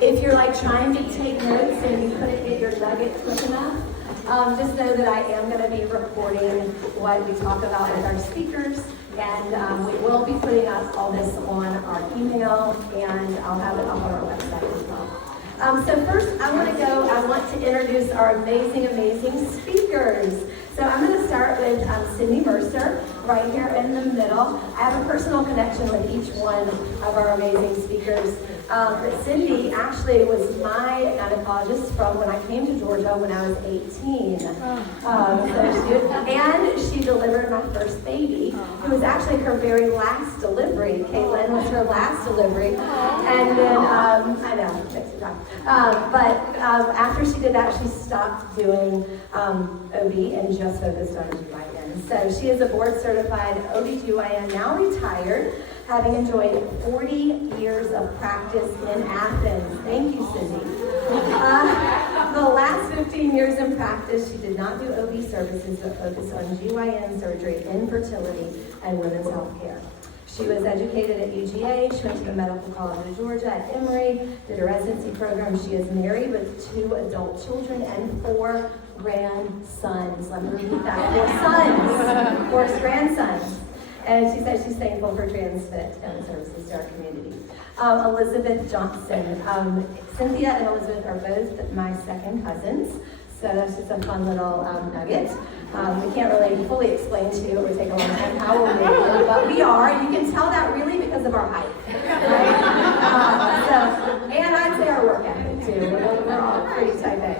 If you're like trying to take notes and you couldn't get your nuggets quick enough, just know that I am going to be recording what we talk about with our speakers, and we will be putting up all this on our email, and I'll have it up on our website as well. So first, I want to introduce our amazing speakers. So I'm going to start with Cindy Mercer, right here in the middle. I have a personal connection with each one of our amazing speakers. But Cindy actually was my gynecologist from when I came to Georgia when I was 18. And she delivered my first baby, who was actually her very last delivery. Caitlin was her last delivery. And then, I know, it takes time. But after she did that, she stopped doing OB and just focused on GYN. So she is a board-certified OB/GYN, now retired, having enjoyed 40 years of practice in Athens. Thank you, Cindy. The last 15 years in practice, she did not do OB services, but focused on GYN surgery, infertility, and women's health care. She was educated at UGA. She went to the Medical College of Georgia at Emory, did a residency program. She is married with 2 adult children and 4 grandsons. Let me repeat that. 4 grandsons. And she says she's thankful for TransFit and services to our community. Elizabeth Johnson. Cynthia and Elizabeth are both my second cousins. So that's just a fun little nugget. We can't really fully explain to you, it would take a long time how old we are, but we are. You can tell that really because of our height, right? And I'd say our work ethic too. We're all pretty type A.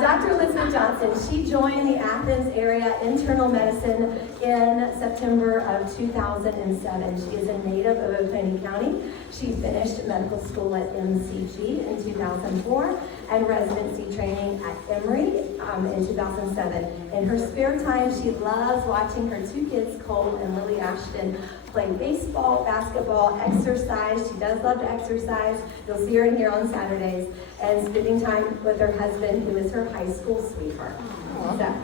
Dr. Elizabeth Johnson, she joined the Athens area internal medicine in September of 2007. She is a native of Oconee County. She finished medical school at MCG in 2004 and residency training at Emory in 2007. In her spare time, she loves watching her 2 kids, Cole and Lily Ashton, play baseball, basketball, exercise. She does love to exercise. You'll see her in here on Saturdays, and spending time with her husband, who is her high school sweetheart. So,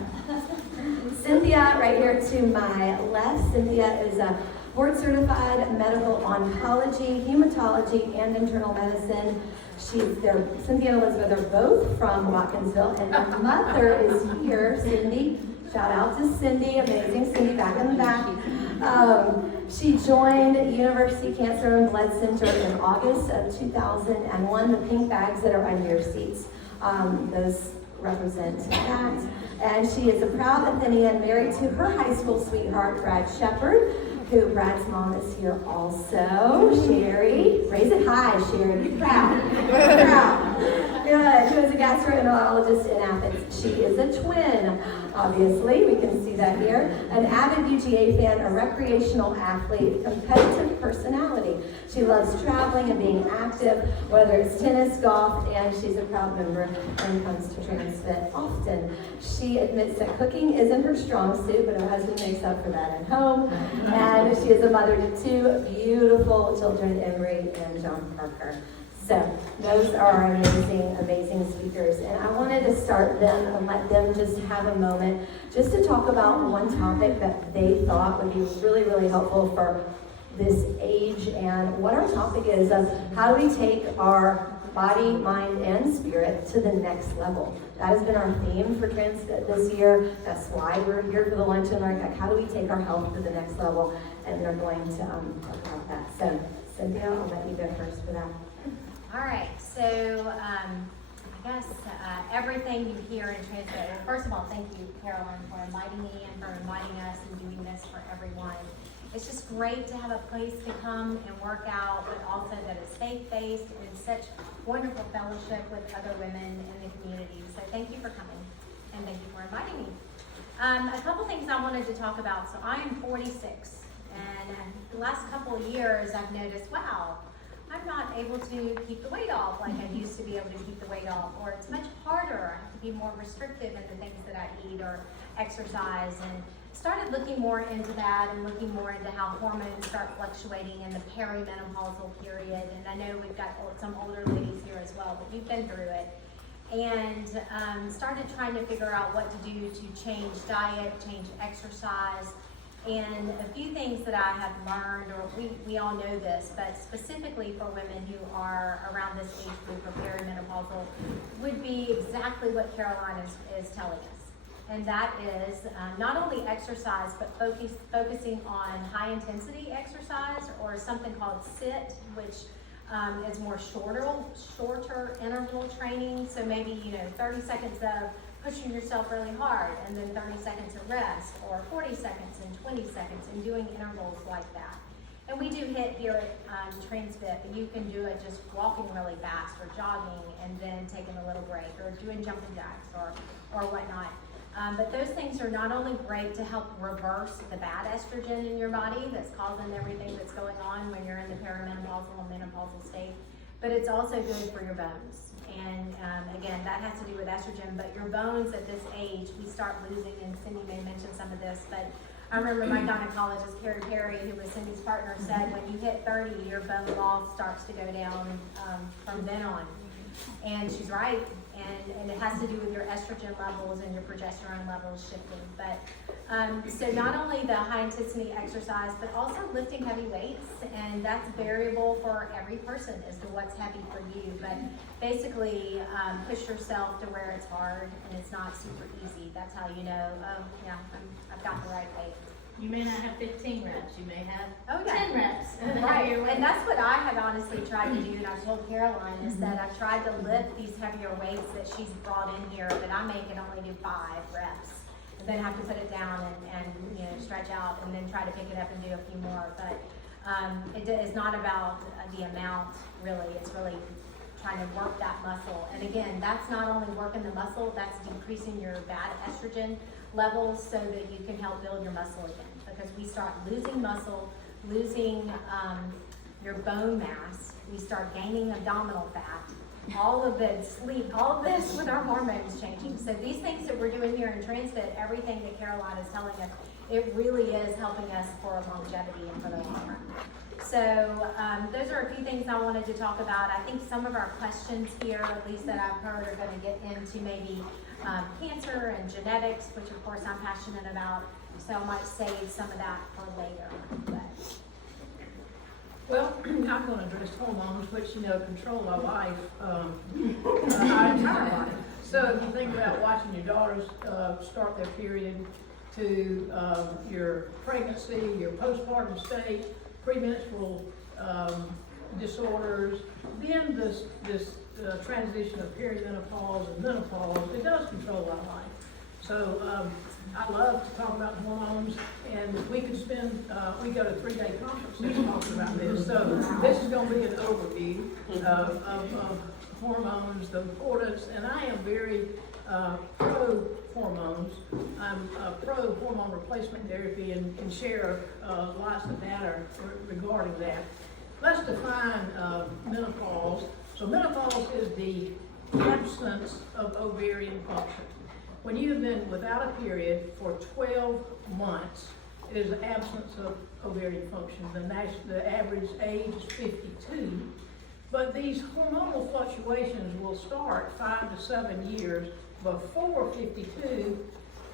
Cynthia, right here to my left. Cynthia is a board-certified medical oncology, hematology, and internal medicine. Cynthia and Elizabeth are both from Watkinsville, and their mother is here, Cindy. Shout out to Cindy, amazing Cindy, back in the back. She joined University Cancer and Blood Center in August of 2001. The pink bags that are under your seats, those represent that. And she is a proud Athenian, married to her high school sweetheart, Brad Sheperd, who Brad's mom is here also. Sherry, raise it high, Sherry, be proud. Proud. Good. Who is a gastroenterologist in Athens. She is a twin, obviously. We can see that here. An avid UGA fan, a recreational athlete, competitive personality. She loves traveling and being active, whether it's tennis, golf, and she's a proud member when it comes to TransFit often. She admits that cooking isn't her strong suit, but her husband makes up for that at home. And she is a mother to 2 beautiful children, Emery and John Parker. So those are our amazing speakers. And I wanted to start them and let them just have a moment just to talk about one topic that they thought would be really helpful for this age, and what our topic is of how do we take our body, mind, and spirit to the next level. That has been our theme for TransFit this year. That's why we're here for the luncheon. Like, how do we take our health to the next level? And they're going to talk about that. So, Cynthia, I'll let you go first for that. All right. So, I guess everything you hear in TransFit. First of all, thank you, Carolyn, for inviting me and for inviting us and doing this for everyone. It's just great to have a place to come and work out, but also that is faith-based and such wonderful fellowship with other women in the community. So thank you for coming, and thank you for inviting me. A couple things I wanted to talk about. So I am 46, and the last couple of years I've noticed, wow, I'm not able to keep the weight off like I used to be able to keep the weight off, or it's much harder. I have to be more restrictive in the things that I eat or exercise, and started looking more into that and looking more into how hormones start fluctuating in the perimenopausal period. And I know we've got some older ladies here as well, but you've been through it. And started trying to figure out what to do to change diet, change exercise, And a few things that I have learned, or we all know this, but specifically for women who are around this age group or perimenopausal, would be exactly what Caroline is telling us. And that is not only exercise, but focusing on high intensity exercise, or something called SIT, which is more shorter interval training. So maybe, 30 seconds of pushing yourself really hard, and then 30 seconds of rest, or 40 seconds and 20 seconds, and doing intervals like that. And we do hit here at Transfit, but you can do it just walking really fast, or jogging, and then taking a little break, or doing jumping jacks, or whatnot. But those things are not only great to help reverse the bad estrogen in your body that's causing everything that's going on when you're in the perimenopausal and menopausal state, but it's also good for your bones. And again, that has to do with estrogen, but your bones at this age, we start losing, and Cindy may mention some of this, but I remember my gynecologist, Carrie Perry, who was Cindy's partner, said when you hit 30, your bone loss starts to go down from then on. And she's right, and it has to do with your estrogen levels and your progesterone levels shifting. But so not only the high intensity exercise, but also lifting heavy weights, and that's variable for every person as to what's heavy for you. But basically, push yourself to where it's hard and it's not super easy. That's how you know, oh yeah, I've got the right weight. You may not have 15 reps, you may have Oh, yeah. 10 reps. Right, and that's what I have honestly tried to do, and I told Caroline, is that I've tried to lift these heavier weights that she's brought in here, but I may can only do 5 reps, and then have to put it down and stretch out, and then try to pick it up and do a few more. But it is not about the amount, really. It's really trying to work that muscle. And again, that's not only working the muscle, that's decreasing your bad estrogen levels so that you can help build your muscle again. Because we start losing muscle, losing your bone mass, we start gaining abdominal fat, all of it, sleep, all of this with our hormones changing. So these things that we're doing here in Transfit, everything that Caroline is telling us, it really is helping us for longevity and for the long run. So those are a few things I wanted to talk about. I think some of our questions here, at least that I've heard, are going to get into maybe cancer and genetics, which of course I'm passionate about. So I might save some of that for later. But. Well, I'm going to address hormones, which, control our life, our entire life. So if you think about watching your daughters start their period, to your pregnancy, your postpartum state, premenstrual disorders, then this transition of perimenopause and menopause, it does control our life. So I love to talk about hormones, and we could spend, we go to 3-day conferences talking about this. So this is going to be an overview of hormones, the importance, and I am very pro-hormones. I'm pro-hormone replacement therapy, and share lots of data regarding that. Let's define menopause. So menopause is the absence of ovarian function. When you have been without a period for 12 months, it is the absence of ovarian function. The average age is 52. But these hormonal fluctuations will start 5 to 7 years before 52,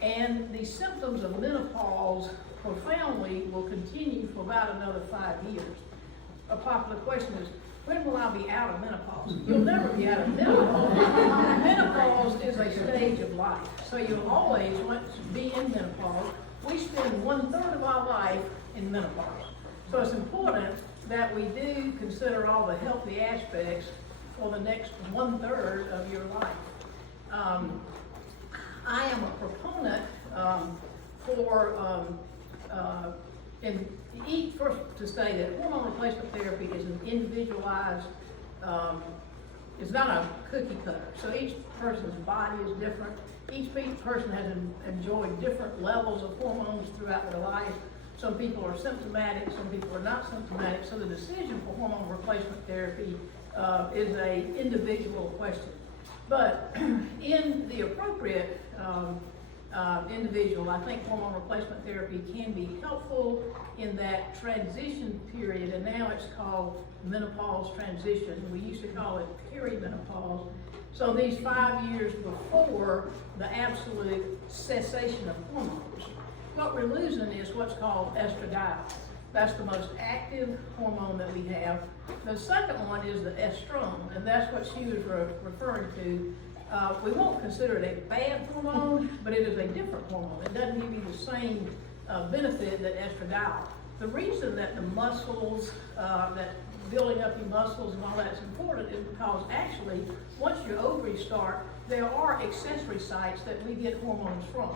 and the symptoms of menopause profoundly will continue for about another 5 years. A popular question is, when will I be out of menopause? You'll never be out of menopause. Menopause is a stage of life, so you'll always want to be in menopause. We spend 1/3 of our life in menopause. So it's important that we do consider all the healthy aspects for the next 1/3 of your life. I am a proponent first to say that hormone replacement therapy is an individualized, it's not a cookie cutter. So each person's body is different. Each person has enjoyed different levels of hormones throughout their life. Some people are symptomatic, some people are not symptomatic. So the decision for hormone replacement therapy is an individual question. But in the appropriate individual, I think hormone replacement therapy can be helpful in that transition period, and now it's called menopause transition. We used to call it perimenopause. So these 5 years before the absolute cessation of hormones. what we're losing is what's called estradiol. That's the most active hormone that we have. The second one is the estrogen, and that's what she was referring to. We won't consider it a bad hormone, but it is a different hormone. It doesn't give you the same benefit that estradiol. The reason that the muscles, that building up your muscles and all that's important is because actually, once your ovaries start, there are accessory sites that we get hormones from.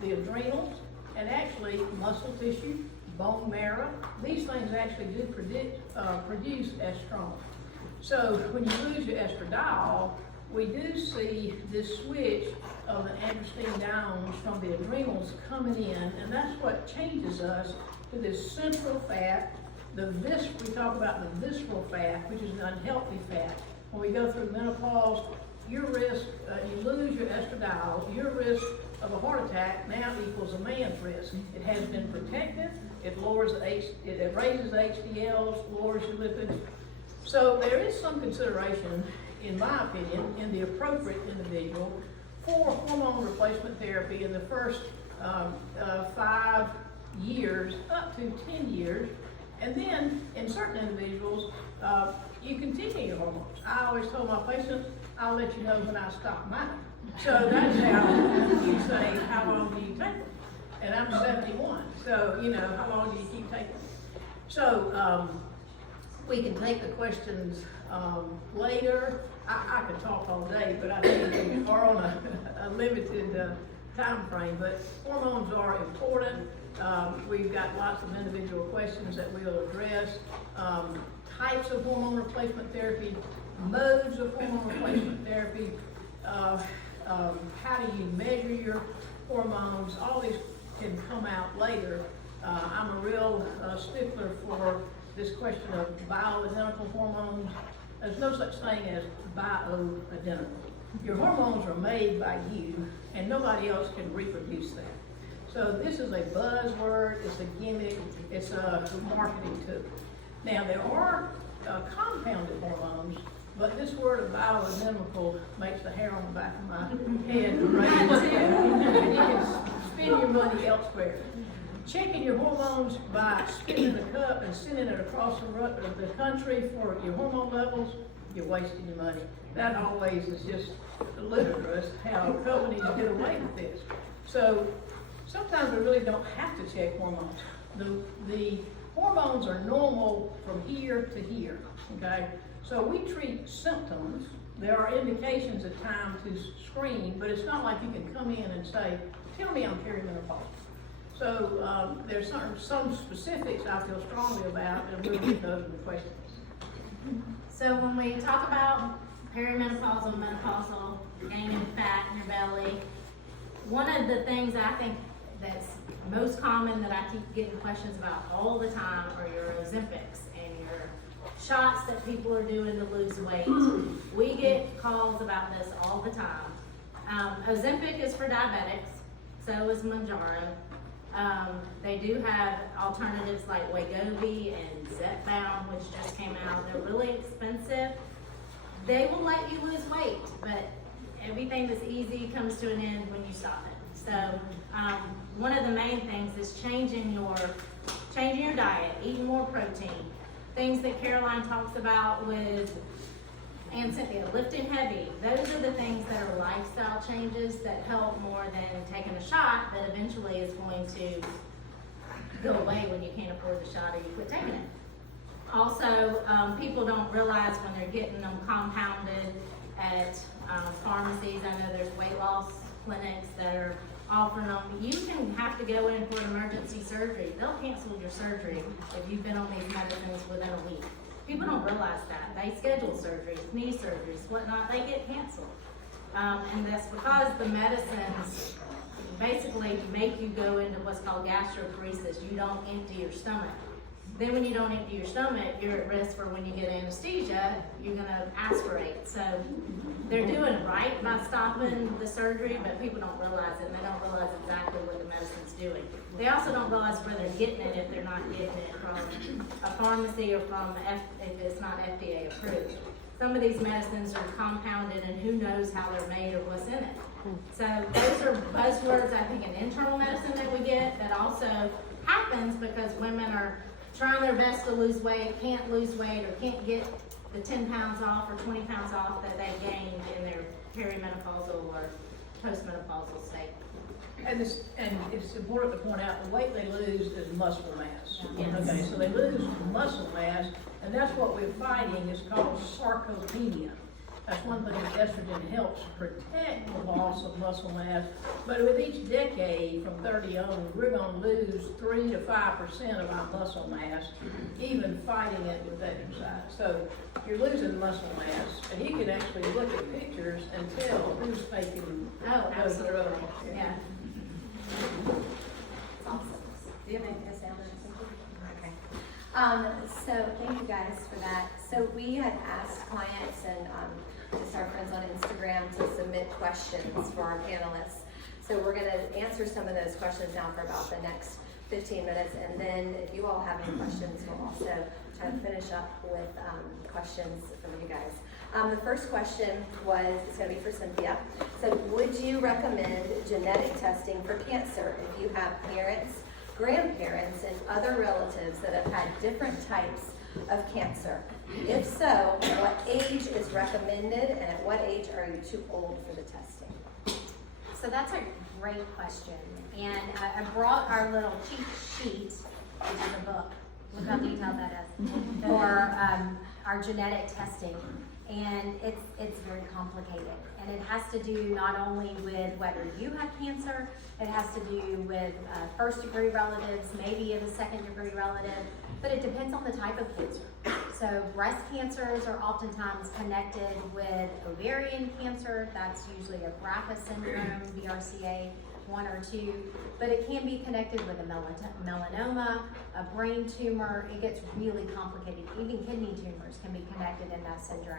The adrenals, and actually muscle tissue, bone marrow, these things actually do produce estrogen. So when you lose your estradiol, we do see this switch of the androstenediones from the adrenals coming in, and that's what changes us to this central fat. We talk about the visceral fat, which is an unhealthy fat. When we go through menopause, your risk, you lose your estradiol, your risk of a heart attack now equals a man's risk. It has been protected, it lowers it raises HDLs, lowers your lipids. So there is some consideration, in my opinion, in the appropriate individual for hormone replacement therapy in the first 5 years up to 10 years. And then in certain individuals, you continue your hormones. I always told my patients, I'll let you know when I stop mine. So that's how you say, how long do you take them? And I'm 71, so how long do you keep taking them? So we can take the questions later. I could talk all day, but I think we are on a limited time frame. But hormones are important. We've got lots of individual questions that we'll address. Types of hormone replacement therapy, modes of hormone replacement therapy, how do you measure your hormones, all these can come out later. I'm a real stickler for this question of bioidentical hormones. There's no such thing as bioidentical. Your hormones are made by you, and nobody else can reproduce that. So this is a buzzword, it's a gimmick, it's a marketing tool. Now there are compounded hormones, but this word of bioidentical makes the hair on the back of my head raise, and you can spend your money elsewhere. Checking your hormones by spinning the cup and sending it across the country for your hormone levels, you're wasting your money. That always is just ludicrous how companies get away with this. So sometimes we really don't have to check hormones. The hormones are normal from here to here, okay? So we treat symptoms. There are indications at time to screen, but it's not like you can come in and say, tell me I'm perimenopausal. So there's some specifics I feel strongly about, and we'll get those in the questions. So when we talk about perimenopausal, menopausal, gaining fat in your belly, one of the things I think that's most common that I keep getting questions about all the time are your Ozempics and your shots that people are doing to lose weight. We get calls about this all the time. Ozempic is for diabetics, so is Mounjaro. They do have alternatives like Wegovy and Zepbound, which just came out. They're really expensive. They will let you lose weight, but everything that's easy comes to an end when you stop it. So one of the main things is changing your diet, eating more protein. Things that Caroline talks about with, and Cynthia, lifting heavy. Those are the things that are lifestyle changes that help more than taking a shot that eventually is going to go away when you can't afford the shot or you quit taking it. Also, people don't realize when they're getting them compounded at pharmacies. I know there's weight loss clinics that are offering them. You can have to go in for emergency surgery. They'll cancel your surgery if you've been on these medicines within a week. People don't realize that. They schedule surgeries, knee surgeries, whatnot, they get canceled. And that's because the medicines basically make you go into what's called gastroparesis. You don't empty your stomach. Then when you don't empty your stomach, you're at risk for when you get anesthesia, you're gonna aspirate. So they're doing right by stopping the surgery, but people don't realize it, and they don't realize exactly what the medicine's doing. They also don't realize where they're getting it if they're not getting it from a pharmacy or from if it's not FDA approved. some of these medicines are compounded and who knows how they're made or what's in it. So those are buzzwords, I think, in internal medicine that we get that also happens because women are trying their best to lose weight, can't lose weight, or can't get the 10 pounds off or 20 pounds off that they gained in their perimenopausal or postmenopausal state. And it's important to point out the weight they lose is muscle mass. Yes. Okay, so they lose muscle mass, and that's what we're fighting, is called sarcopenia. That's one thing that estrogen helps protect the loss of muscle mass. But with each decade from 30 on, we're gonna lose 3 to 5% of our muscle mass, even fighting it with exercise. So you're losing muscle mass, and you can actually look at pictures and tell who's taking Oh, those absolutely. drugs. Yeah. Awesome. Do you have anything to say on that? Okay. So thank you guys for that. So we had asked clients and just our friends on Instagram to submit questions for our panelists. So we're going to answer some of those questions now for about the next 15 minutes, and then if you all have any questions, we'll also try to finish up with questions from you guys. The first question it's going to be for Cynthia. So would you recommend genetic testing for cancer if you have parents, grandparents, and other relatives that have had different types of cancer? If so, what age is recommended, and at what age are you too old for the testing? So that's a great question. And I brought our little cheat sheet, which is a book, look how detailed that is, for our genetic testing. And it's very complicated. And it has to do not only with whether you have cancer, it has to do with first degree relatives, maybe of a second degree relative, but it depends on the type of cancer. So breast cancers are oftentimes connected with ovarian cancer. That's usually a BRCA syndrome, BRCA 1 or 2, but it can be connected with a melanoma, a brain tumor. It gets really complicated. Even kidney tumors can be connected in that syndrome.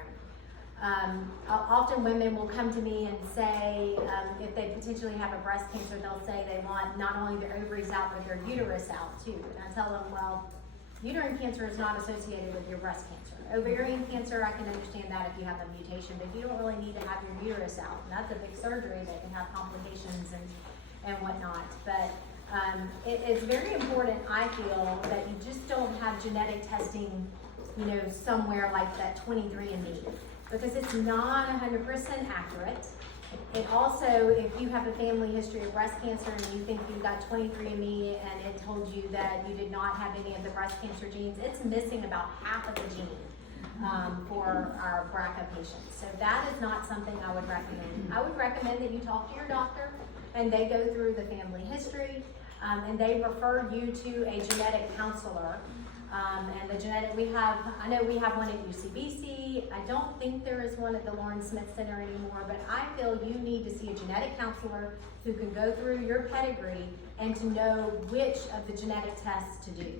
Often women will come to me and say, if they potentially have a breast cancer, they'll say they want not only their ovaries out, but their uterus out too. And I tell them, well, uterine cancer is not associated with your breast cancer. Ovarian cancer, I can understand that if you have a mutation, but you don't really need to have your uterus out. And that's a big surgery that can have complications and whatnot. But it's very important, I feel, that you just don't have genetic testing, somewhere like that 23andMe. Because it's not 100% accurate. It also, if you have a family history of breast cancer and you think you've got 23andMe and it told you that you did not have any of the breast cancer genes, it's missing about half of the gene for our BRCA patients. So that is not something I would recommend. I would recommend that you talk to your doctor and they go through the family history and they refer you to a genetic counselor. And the genetic, I know we have one at UCBC. I don't think there is one at the Lawrence Smith Center anymore, but I feel you need to see a genetic counselor who can go through your pedigree and to know which of the genetic tests to do.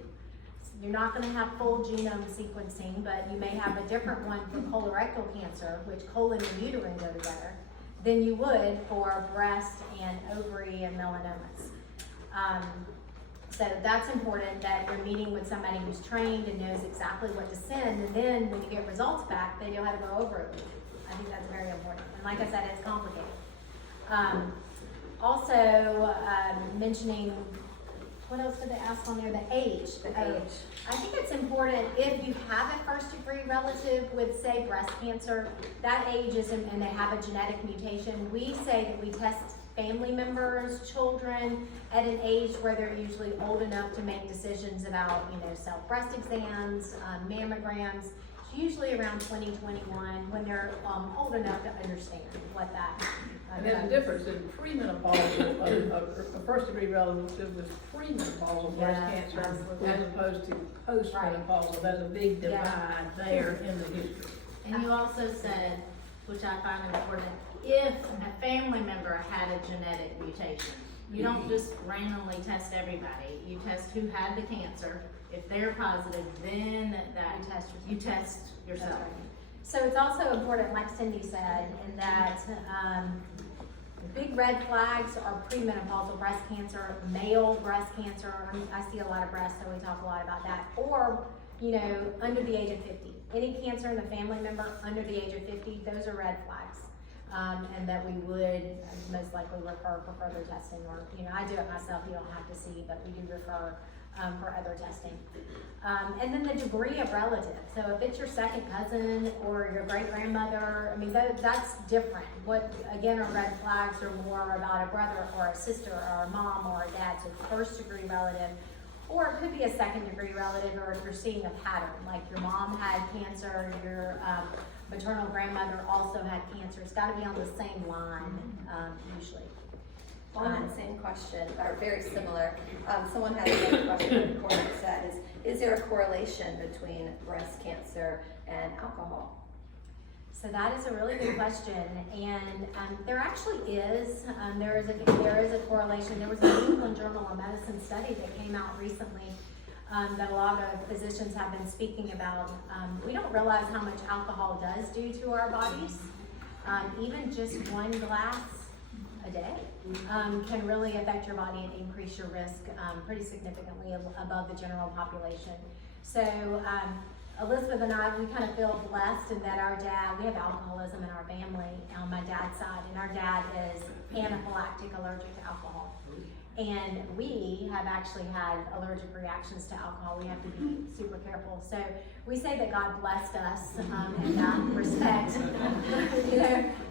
You're not going to have full genome sequencing, but you may have a different one for colorectal cancer, which colon and uterine go together, than you would for breast and ovary and melanomas. So that's important that you're meeting with somebody who's trained and knows exactly what to send, and then when you get results back, they know how to go over it with you. I think that's very important. And like I said, it's complicated. Also, mentioning, what else did they ask on there? The age. I think it's important if you have a first degree relative with, say, breast cancer, that age is, and they have a genetic mutation, we say that we test family members, children, at an age where they're usually old enough to make decisions about, self-breast exams, mammograms. It's usually around 2021 when they're old enough to understand what that. And there's a difference in premenopausal, a first degree relative with premenopausal breast cancer absolutely. as opposed to postmenopausal. There's a big divide there in the history. And you also said, which I find important, if a family member had a genetic mutation, you don't just randomly test everybody. You test who had the cancer. If they're positive, then you test yourself. That's right. So it's also important, like Cindy said, in that the big red flags are premenopausal breast cancer, male breast cancer. I see a lot of breasts, so we talk a lot about that. Or under the age of 50. Any cancer in a family member under the age of 50, those are red flags. And that we would most likely refer for further testing, or, I do it myself, you don't have to see, but we do refer for other testing. And then the degree of relative. So if it's your second cousin or your great grandmother, that's different. What, again, are red flags are more about a brother or a sister or a mom or a dad, so first degree relative. Or it could be a second degree relative, or if you're seeing a pattern, like your mom had cancer, your maternal grandmother also had cancer. It's got to be on the same line, usually. On that same question, or very similar, someone has another question that correlates that is there a correlation between breast cancer and alcohol? So that is a really good question, and there actually is. There is a correlation. There was a New England Journal of Medicine study that came out recently that a lot of physicians have been speaking about. We don't realize how much alcohol does do to our bodies. Even just one glass a day can really affect your body and increase your risk pretty significantly above the general population. So Elizabeth and I, we kind of feel blessed in that we have alcoholism in our family on my dad's side, and our dad is anaphylactic allergic to alcohol. And we have actually had allergic reactions to alcohol. We have to be super careful. So we say that God blessed us in that respect.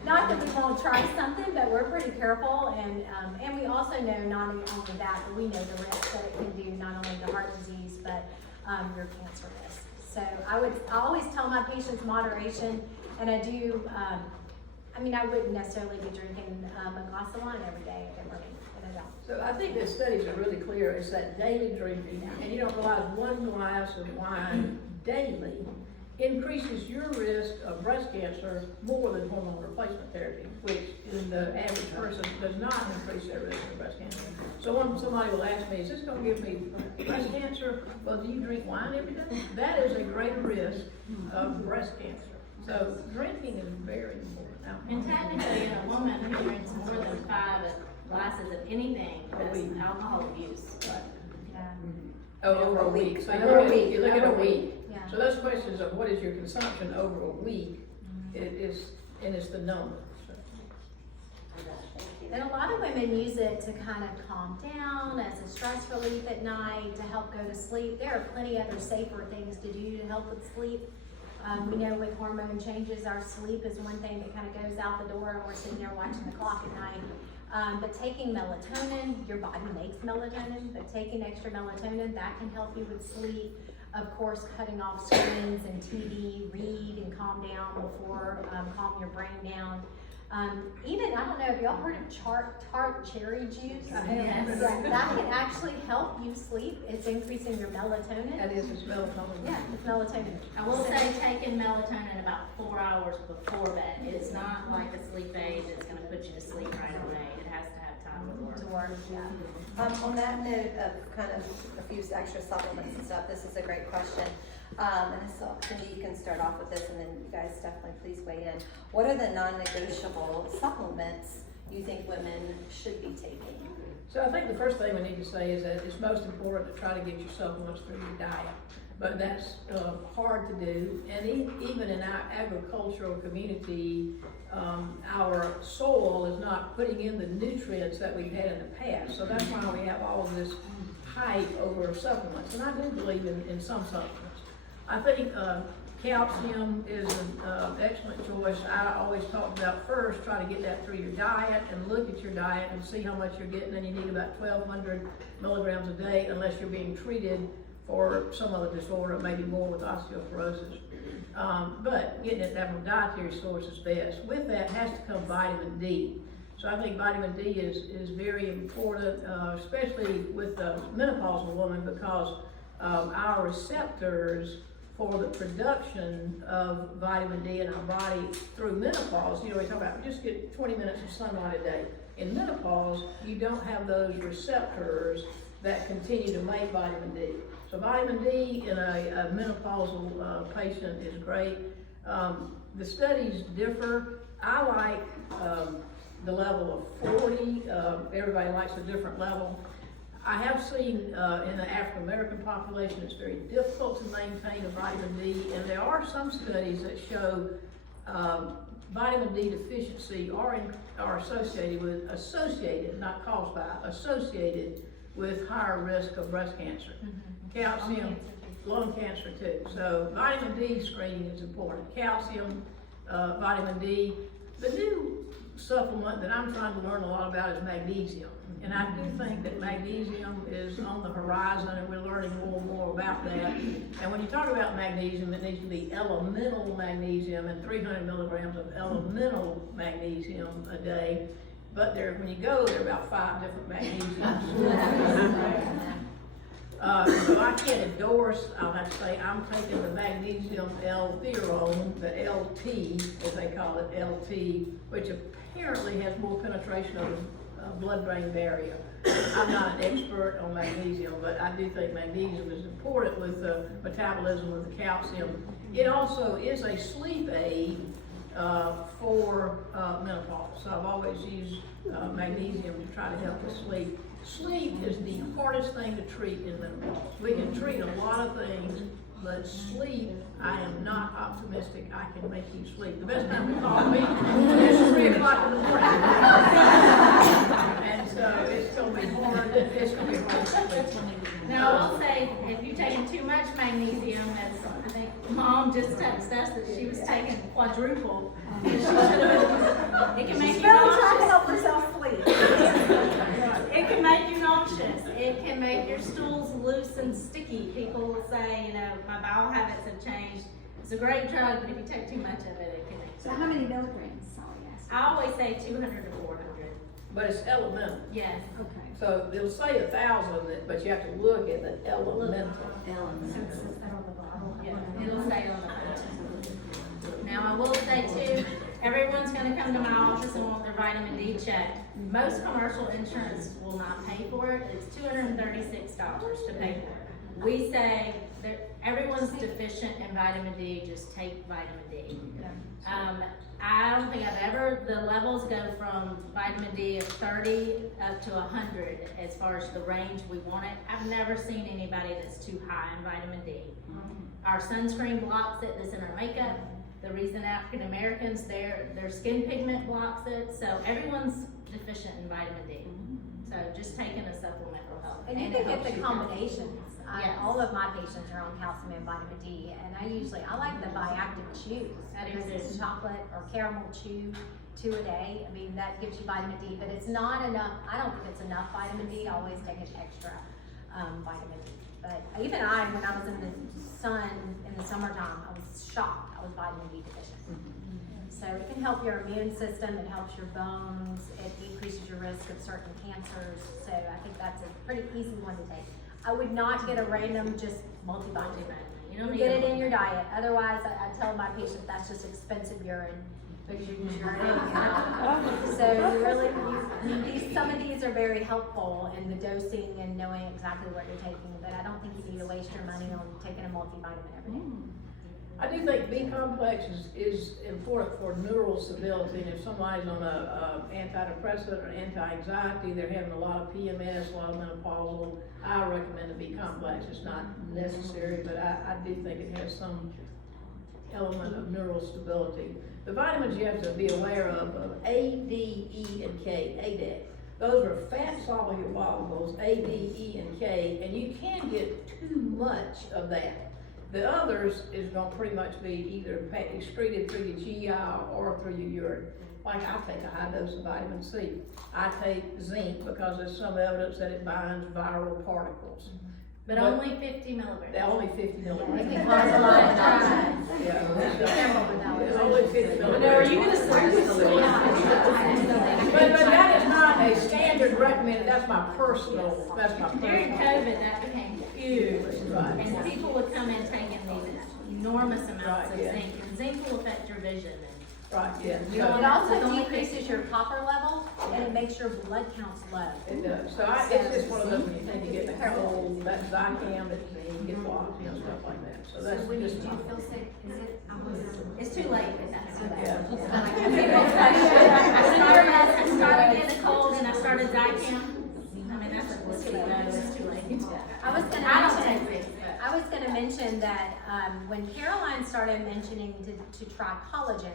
Not that we won't try something, but we're pretty careful. And we also know not only that, but we know the risk that it can do not only to heart disease, but your cancer risk. So I always tell my patients moderation, and I do. I wouldn't necessarily be drinking a glass of wine every day if it were me. So I think the studies are really clear. It's that daily drinking, and you don't realize one glass of wine daily increases your risk of breast cancer more than hormone replacement therapy, which in the average person does not increase their risk of breast cancer. So when somebody will ask me, is this going to give me breast cancer? Well, do you drink wine every day? That is a greater risk of breast cancer. So drinking is very important. Now, And technically, a woman who drinks more than 5 glasses of anything has alcohol abuse. right. Yeah. Over a week. So you look at a week. Yeah. So those questions of what is your consumption over a week, it's the number. And a lot of women use it to kind of calm down, as a stress relief at night, to help go to sleep. There are plenty other safer things to do to help with sleep. We know with hormone changes, our sleep is one thing that kind of goes out the door, and we're sitting there watching the clock at night. But taking melatonin, your body makes melatonin, but taking extra melatonin, that can help you with sleep. Of course, cutting off screens and TV, read and calm down before, calm your brain down. Even, I don't know if y'all heard of tart cherry juice? Yes. Yeah, that can actually help you sleep. It's increasing your melatonin. That is, it's melatonin. Yeah, it's melatonin. I will say taking melatonin about 4 hours before bed. It's not like a sleep aid that's going to put you to sleep right away. It has to have time to work. To work, yeah. On that note of kind of a few extra supplements and stuff, this is a great question. And so Cindy, you can start off with this, and then you guys definitely please weigh in. What are the non-negotiable supplements you think women should be taking? So I think the first thing we need to say is that it's most important to try to get your supplements through your diet. But that's hard to do, and even in our agricultural community, our soil is not putting in the nutrients that we've had in the past. So that's why we have all of this hype over supplements, and I do believe in some supplements. I think calcium is an excellent choice. I always talk about first, try to get that through your diet and look at your diet and see how much you're getting, and you need about 1,200 milligrams a day unless you're being treated for some other disorder, maybe more with osteoporosis. But getting it from a dietary source is best. With that has to come vitamin D. So I think vitamin D is very important, especially with the menopausal woman, because our receptors for the production of vitamin D in our body through menopause, we talk about just get 20 minutes of sunlight a day. In menopause, you don't have those receptors that continue to make vitamin D. So vitamin D in a menopausal patient is great. The studies differ. I like the level of 40. Everybody likes a different level. I have seen, in the African American population, it's very difficult to maintain a vitamin D, and there are some studies that show, vitamin D deficiency are associated, not caused by, associated with higher risk of breast cancer, calcium, lung cancer too. So vitamin D screening is important. Calcium, vitamin D. The new supplement that I'm trying to learn a lot about is magnesium. And I do think that magnesium is on the horizon, and we're learning more and more about that. And when you talk about magnesium, it needs to be elemental magnesium and 300 milligrams of elemental magnesium a day. But when you go, there are about 5 different magnesiums. So I can't endorse, I'll have to say, I'm taking the magnesium L-theorone, the LT, as they call it, LT, which apparently has more penetration of the blood-brain barrier. I'm not an expert on magnesium, but I do think magnesium is important with the metabolism of the calcium. It also is a sleep aid for menopause. So I've always used magnesium to try to help with sleep. Sleep is the hardest thing to treat in menopause. We can treat a lot of things, but sleep, I am not optimistic I can make you sleep. The best time to call me is 3 o'clock in the morning. And so it's gonna be hard, it's gonna be hard to sleep. Now, I will say, if you're taking too much magnesium, as I think Mom just texted us that she was taking quadruple. It can make She's you really trying to nauseous. help herself sleep. It can make you nauseous. It can make your stools loose and sticky. People will say, my bowel habits have changed. It's a great drug, but if you take too much of it, it can. So how many milligrams, Sally asked? I always say 200 to 400. But it's elemental. Yes. Okay. So they'll say 1,000, but you have to look at the elemental. Yeah, it'll stay on the bottle. Now, I will say too, everyone's gonna come to my office and want their vitamin D checked. Most commercial insurance will not pay for it. It's $236 to pay for it. We say that everyone's deficient in vitamin D, just take vitamin D. I don't think the levels go from vitamin D of 30 up to 100 as far as the range we want it. I've never seen anybody that's too high in vitamin D. Our sunscreen blocks it, that's in our makeup. The reason African Americans, their skin pigment blocks it, so everyone's deficient in vitamin D. So just taking a supplement will help. And you it can get helps the you. combinations. Yes. All of my patients are on calcium and vitamin D, and I like the Bioactive chews. I do Because it's too. chocolate or caramel chew, 2 a day. I mean, that gives you vitamin D, but it's not enough. I don't think it's enough vitamin D. I always take an extra vitamin D. But even when I was in the sun in the summertime, I was shocked. I was vitamin D deficient. So it can help your immune system, it helps your bones, it decreases your risk of certain cancers. So I think that's a pretty easy one to take. I would not get a random just multivitamin. You don't need Get it them. in your diet. Otherwise, I tell my patients that's just expensive urine because you're just urinating out. So some of these are very helpful in the dosing and knowing exactly what you're taking, but I don't think you need to waste your money on taking a multivitamin every day. I do think B complex is important for neural stability, and if somebody's on a antidepressant or anti-anxiety, they're having a lot of PMS, a lot of menopausal, I recommend the B complex. It's not necessary, but I do think it has some element of neural stability. The vitamins you have to be aware of A, D, E, and K, ADEC. Those are fat-soluble molecules, A, D, E, and K, and you can get too much of that. The others is going to pretty much be either excreted through your GI or through your urine. Like I take a high dose of vitamin C. I take zinc because there's some evidence that it binds viral particles. But only 50 milligrams. They're only 50 milligrams. It can cause a lot of damage. Yeah. Be careful with that. It's only 50 milligrams. Now, are you gonna start this? But that is not a standard recommended, that's my personal. During COVID, that became huge. Right. And people would come in taking these enormous amounts of Right, yeah. zinc, and zinc will affect your vision. Right, yeah. It also decreases your copper level and it makes your blood counts low. It does. So it's just one of those, when you think you get a cold, that Zicam, that you get blocked, stuff like that. So that's When you just. do feel sick, is it, It's too late at that time. Yeah. I started getting a cold and I started Zicam. I mean, that's a risky dose. mention that when Caroline started mentioning to try collagen,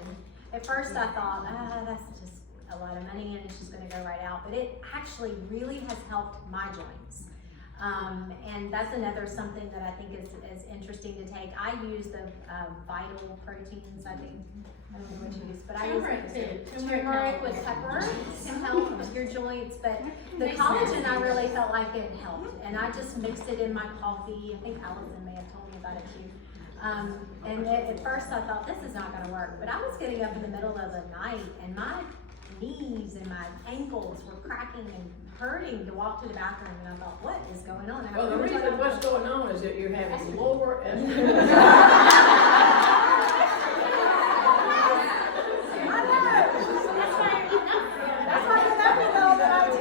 at first I thought, that's just a lot of money and it's just going to go right out. But it actually really has helped my joints. And that's another something that I think is interesting to take. I use the Vital Proteins, I think. I don't know what you use, but I use turmeric with pepper can help your joints. But the collagen, I really felt like it helped. And I just mixed it in my coffee. I think Allison may have told me about it too. And at first I thought, this is not going to work. But I was getting up in the middle of the night and my knees and my ankles were cracking and hurting to walk to the bathroom, and I thought, what is going on? Well, the reason what's going on is that you're having lower estrogen. That's why you let me know that I'm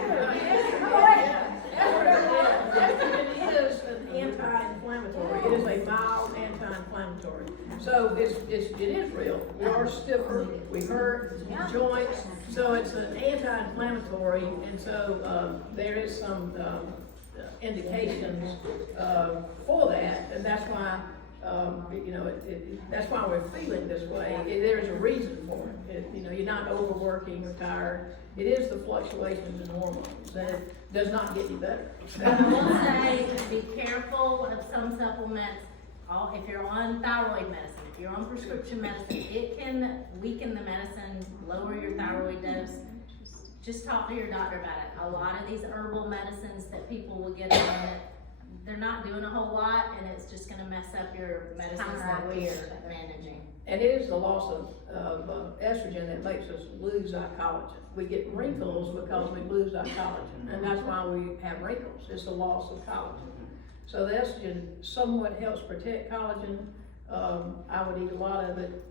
Estrogen is an anti-inflammatory. It is a mild anti-inflammatory. So it is real. We are stiffer, we hurt, joints. So it's an anti-inflammatory, and so there is some indications for that, and that's why that's why we're feeling this way. There's a reason for it. You're not overworking or tired. It is the fluctuations in hormones, and it does not get you better. I will say, be careful of some supplements. If you're on thyroid medicine, if you're on prescription medicine, it can weaken the medicine, lower your thyroid dose. Just talk to your doctor about it. A lot of these herbal medicines that people will get on it, they're not doing a whole lot, and it's just going to mess up your medicines that we're managing. And it is the loss of estrogen that makes us lose our collagen. We get wrinkles because we lose our collagen, and that's why we have wrinkles. It's the loss of collagen. So the estrogen somewhat helps protect collagen. I would eat a lot of it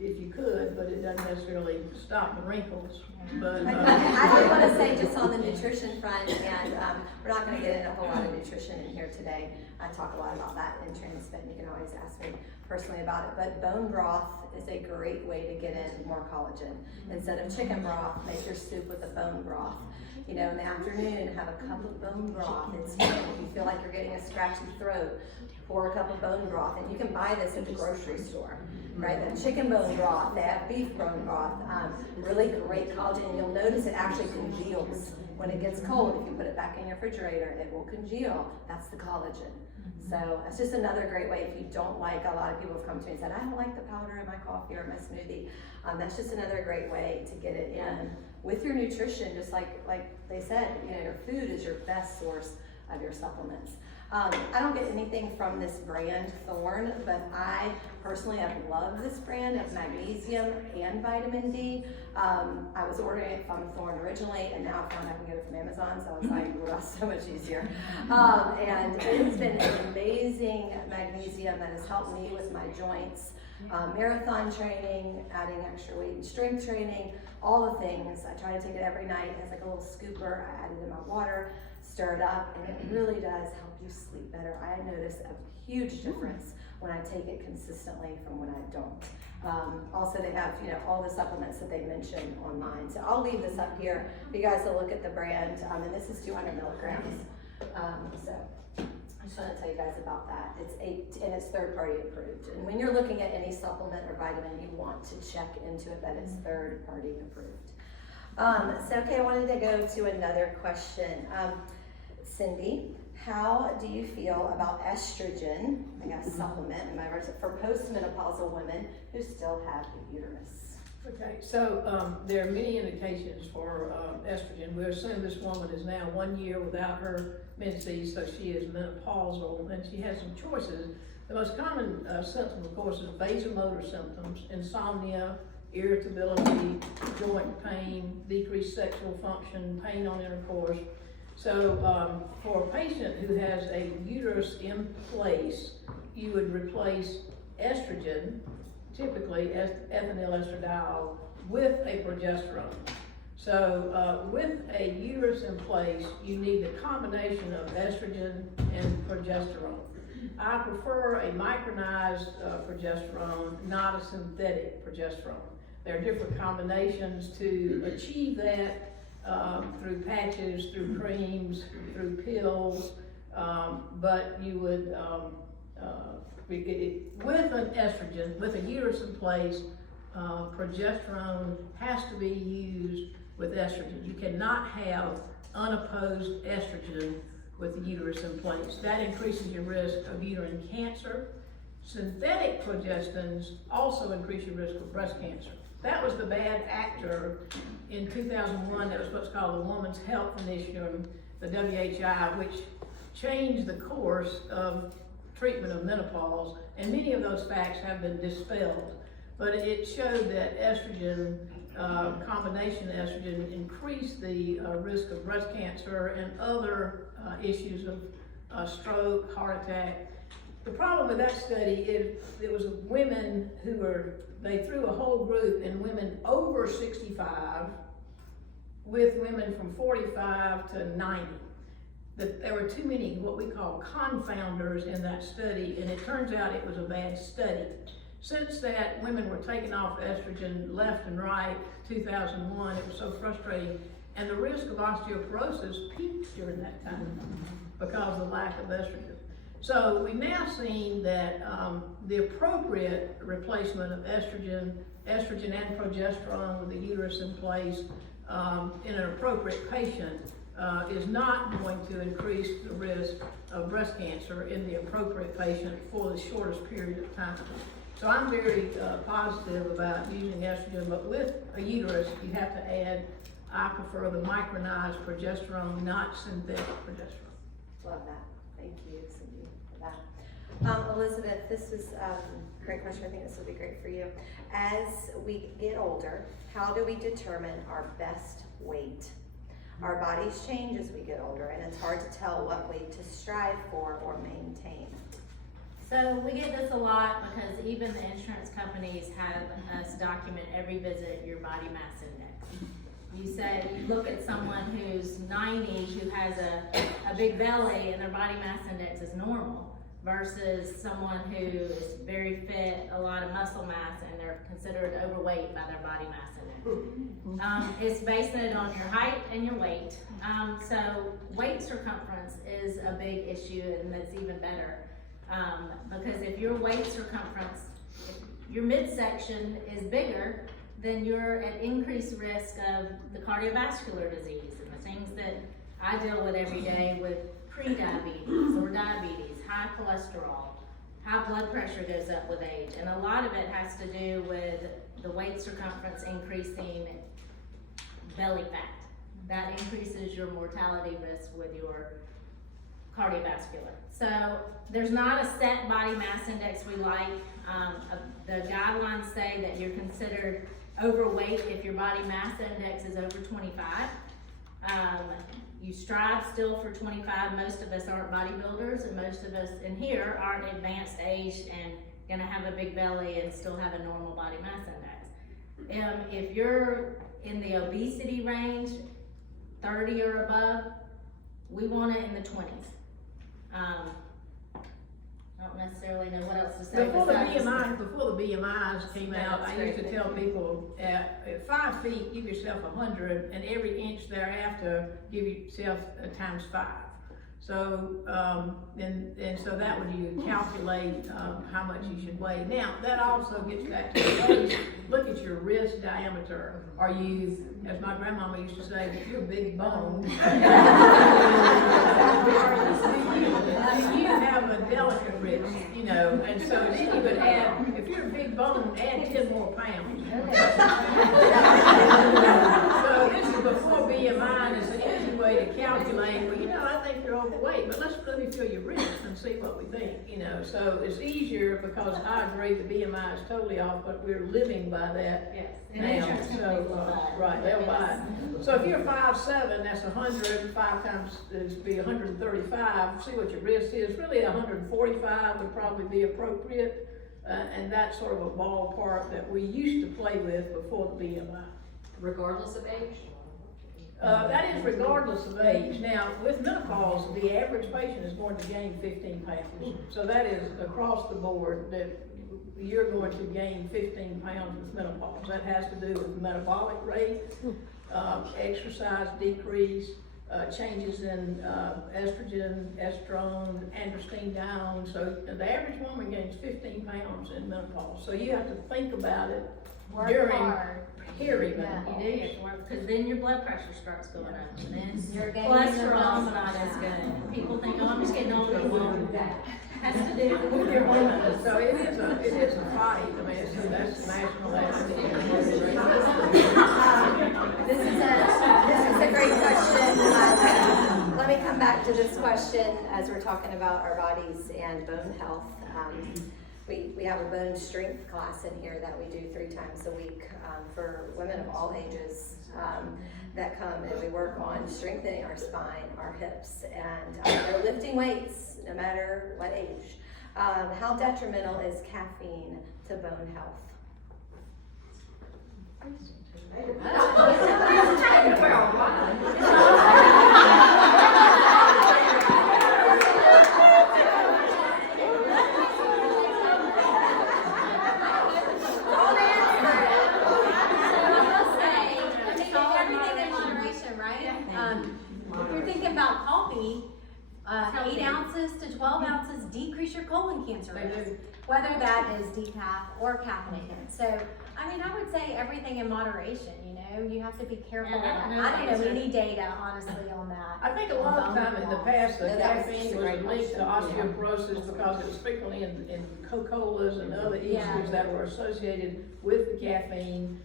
if you could, but it doesn't necessarily stop the wrinkles. But I do want to say just on the nutrition front, and we're not going to get into a whole lot of nutrition in here today. I talk a lot about that in Transfit, and you can always ask me personally about it. But bone broth is a great way to get in more collagen. Instead of chicken broth, make your soup with a bone broth. In the afternoon, have a cup of bone broth. It's healing. If you feel like you're getting a scratchy throat, pour a cup of bone broth, and you can buy this at the grocery store, right? The chicken bone broth, they have beef bone broth, really great collagen. And you'll notice it actually congeals when it gets cold. If you put it back in your refrigerator, it will congeal. That's the collagen. So it's just another great way. If you don't like, a lot of people have come to me and said, I don't like the powder in my coffee or my smoothie. That's just another great way to get it in with your nutrition. Just like they said, your food is your best source of your supplements. I don't get anything from this brand, Thorne, but I personally have loved this brand of magnesium and vitamin D. I was ordering it from Thorne originally, and now I found I can get it from Amazon, so I was like, well, that's so much easier. And it's been an amazing magnesium that has helped me with my joints. Marathon training, adding extra weight and strength training, all the things. I try to take it every night. It has like a little scooper. I add it in my water, stir it up, and it really does help you sleep better. I notice a huge difference when I take it consistently from when I don't. Also, they have all the supplements that they mentioned online. So I'll leave this up here for you guys to look at the brand. And this is 200 milligrams. So I just want to tell you guys about that. It's third-party approved. And when you're looking at any supplement or vitamin, you want to check into it that it's third-party approved. Okay, I wanted to go to another question. Cindy, how do you feel about estrogen, supplement, for postmenopausal women who still have a uterus? Okay, so there are many indications for estrogen. We assume this woman is now 1 year without her menses, so she is menopausal, and she has some choices. The most common symptom, of course, is vasomotor symptoms: insomnia, irritability, joint pain, decreased sexual function, pain on intercourse. So for a patient who has a uterus in place, you would replace estrogen, typically ethinyl estradiol, with a progesterone. So with a uterus in place, you need a combination of estrogen and progesterone. I prefer a micronized progesterone, not a synthetic progesterone. There are different combinations to achieve that through patches, through creams, through pills, but you would with an estrogen, with a uterus in place, progesterone has to be used with estrogen. You cannot have unopposed estrogen with the uterus in place. That increases your risk of uterine cancer. Synthetic progestins also increase your risk of breast cancer. That was the bad actor in 2001. That was what's called the Women's Health Initiative, the WHI, which changed the course of treatment of menopause, and many of those facts have been dispelled. But it showed that estrogen, combination estrogen, increased the risk of breast cancer and other issues of stroke, heart attack. The problem with that study is it was women who they threw a whole group in women over 65 with women from 45 to 90. That there were too many what we call confounders in that study, and it turns out it was a bad study. Since that, women were taking off estrogen left and right, 2001, it was so frustrating. And the risk of osteoporosis peaked during that time because of the lack of estrogen. So we've now seen that the appropriate replacement of estrogen and progesterone with the uterus in place in an appropriate patient is not going to increase the risk of breast cancer in the appropriate patient for the shortest period of time. So I'm very positive about using estrogen, but with a uterus, you have to add, I prefer the micronized progesterone, not synthetic progesterone. Love that. Thank you, Cindy, for that. Elizabeth, this is a great question. I think this will be great for you. As we get older, how do we determine our best weight? Our bodies change as we get older, and it's hard to tell what weight to strive for or maintain. So we get this a lot because even the insurance companies have us document every visit your body mass index. You say, you look at someone who's 90, who has a big belly and their body mass index is normal, versus someone who is very fit, a lot of muscle mass, and they're considered overweight by their body mass index. It's based on your height and your weight. So weight circumference is a big issue, and that's even better. Because if your waist circumference, if your midsection is bigger, then you're at increased risk of the cardiovascular disease and the things that I deal with every day with pre-diabetes or diabetes, high cholesterol, high blood pressure goes up with age. And a lot of it has to do with the waist circumference increasing belly fat. That increases your mortality risk with your cardiovascular. So there's not a set body mass index we like. The guidelines say that you're considered overweight if your body mass index is over 25. You strive still for 25. Most of us aren't bodybuilders, and most of us in here aren't advanced age and gonna have a big belly and still have a normal body mass index. If you're in the obesity range, 30 or above, we want it in the 20s. I don't necessarily know what else to say. Before the BMIs came out, I used to tell people at 5 feet, give yourself 100, and every inch thereafter, give yourself times 5. So, and so that would you calculate how much you should weigh. Now, that also gets back to the waist. Look at your wrist diameter. Are you, as my grandmama used to say, if you're big boned, do you have a delicate wrist, you know? And so then you would add, if you're a big bone, add 10 more pounds. So this is before BMI, and it's an easy way to calculate, well, you know, I think you're overweight, but let me feel your wrist and see what we think, you know. So it's easier because I agree the BMI is totally off, but we're living by that. Yes. Now, so, right, they'll buy it. So if you're 5'7", that's 100, 5 times would be 135. See what your wrist is. Really 145 would probably be appropriate. And that's sort of a ballpark that we used to play with before the BMI. Regardless of age? That is regardless of age. Now, with menopause, the average patient is going to gain 15 pounds. So that is across the board that you're going to gain 15 pounds with menopause. That has to do with metabolic rate, exercise decrease, changes in estrogen, estrone, androstenedione down. So the average woman gains 15 pounds in menopause. So you have to think about it Work during hard. perimenopause. You do have to work, because then your blood pressure starts going up, and then You're gaining cholesterol the is going. People think, oh, I'm just getting older. Well, has to do with your hormones. So it is a fight. I mean, so that's national This is a great question. Let me come back to this question as we're talking about our bodies and bone health. We have a bone strength class in here that we do 3 times a week for women of all ages that come, and we work on strengthening our spine, our hips, and they're lifting weights no matter what age. How detrimental is caffeine to bone health? If you're thinking about coffee, 8 ounces to 12 ounces decrease your colon cancer risk, whether that is decaf or caffeinated. So, I mean, I would say everything in moderation, you know, you have to be careful. Yeah, I don't know any data, honestly, on that. I think a lot of time in the past, the No, that was caffeine just a was great linked to question. osteoporosis because it was frequently in Coca-Colas and other issues Yeah. that were associated with the caffeine.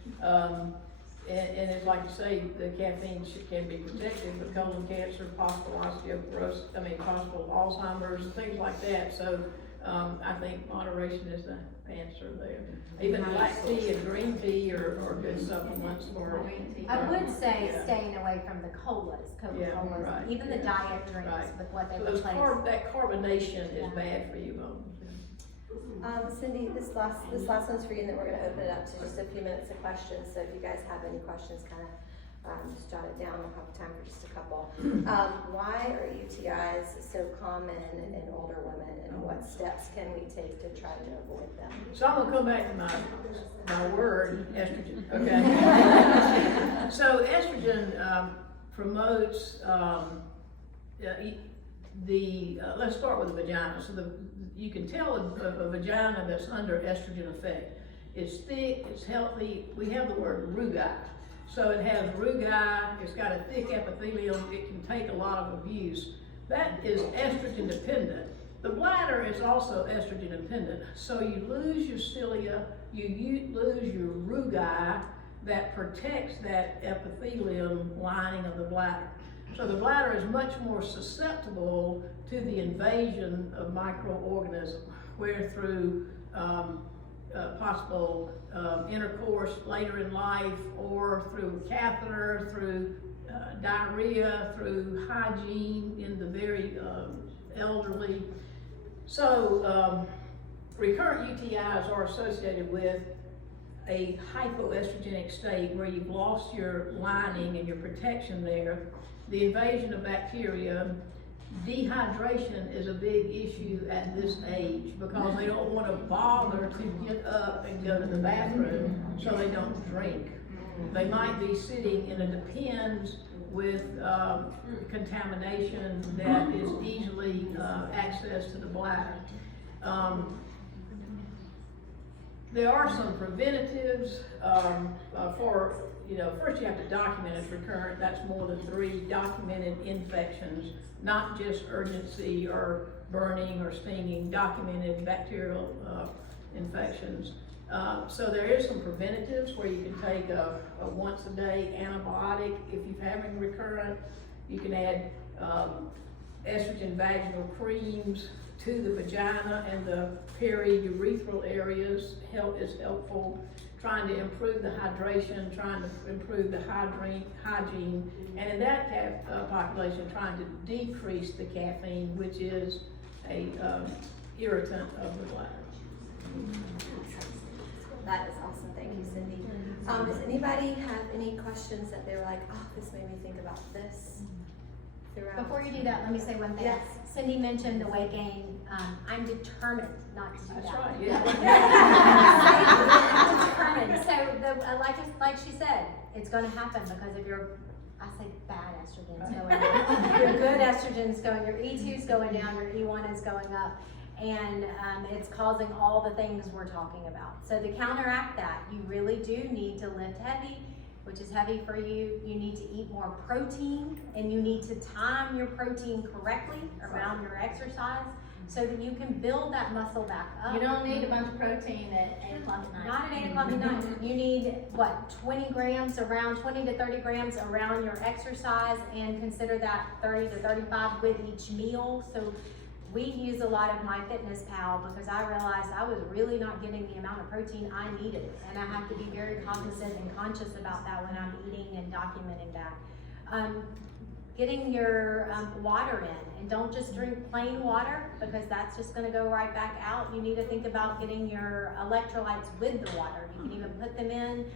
And it's like you say, the caffeine can be protective, but colon cancer, possible osteoporosis, possible Alzheimer's, and things like that. So, I think moderation is the answer there. Even black tea and green tea are good supplements for. I would say staying away from the colas, Coca-Colas, Yeah, right, even the yeah. diet drinks Right. with what they So replace. that carbonation is Yeah. bad for you bones. Cindy, this last one's for you, and then we're going to open it up to just a few minutes of questions. So if you guys have any questions, kind of just jot it down. We'll have time for just a couple. Why are UTIs so common in older women, and what steps can we take to try to avoid them? So I'm gonna come back to my word, estrogen, okay? So estrogen promotes let's start with the vagina. So you can tell a vagina that's under estrogen effect. It's thick, it's healthy. We have the word rugi. So it has rugi, it's got a thick epithelium, it can take a lot of abuse. That is estrogen dependent. The bladder is also estrogen dependent. So you lose your cilia, you lose your rugi that protects that epithelium lining of the bladder. So the bladder is much more susceptible to the invasion of microorganisms, where through possible intercourse later in life, or through catheter, through diarrhea, through hygiene in the very elderly. So recurrent UTIs are associated with a hypoestrogenic state where you've lost your lining and your protection there, the invasion of bacteria. Dehydration is a big issue at this age because they don't want to bother to get up and go to the bathroom, so they don't drink. They might be sitting in a Depends with contamination that is easily accessed to the bladder. There are some preventatives for, first you have to document it's recurrent. That's more than 3 documented infections, not just urgency or burning or stinging, documented bacterial infections. So there is some preventatives where you can take a once a day antibiotic if you're having recurrent. You can add estrogen vaginal creams to the vagina and the periurethral areas. Is helpful. Trying to improve the hydration, trying to improve the hygiene, and in that population, trying to decrease the caffeine, which is a irritant of the bladder. That is awesome. Thank you, Cindy. Does anybody have any questions that they're like, oh, this made me think about this throughout? Before you do that, let me say one thing. Yes. Cindy mentioned the weight gain. I'm determined not to do that. That's right, yeah. I'm determined. So, like she said, it's going to happen because of your I say bad estrogen's going up. Your good estrogen's going, your E2's going down, your E1 is going up. And it's causing all the things we're talking about. So to counteract that, you really do need to lift heavy, which is heavy for you. You need to eat more protein, and you need to time your protein correctly around your exercise so that you can build that muscle back up. You don't need a bunch of protein at 8 o'clock at night. Not at 8 o'clock at night. You need, what, 20 to 30 grams around your exercise, and consider that 30 to 35 with each meal. So we use a lot of MyFitnessPal because I realized I was really not getting the amount of protein I needed. And I have to be very cognizant and conscious about that when I'm eating and documenting that. Getting your water in, and don't just drink plain water because that's just gonna go right back out. You need to think about getting your electrolytes with the water. You can even put them in.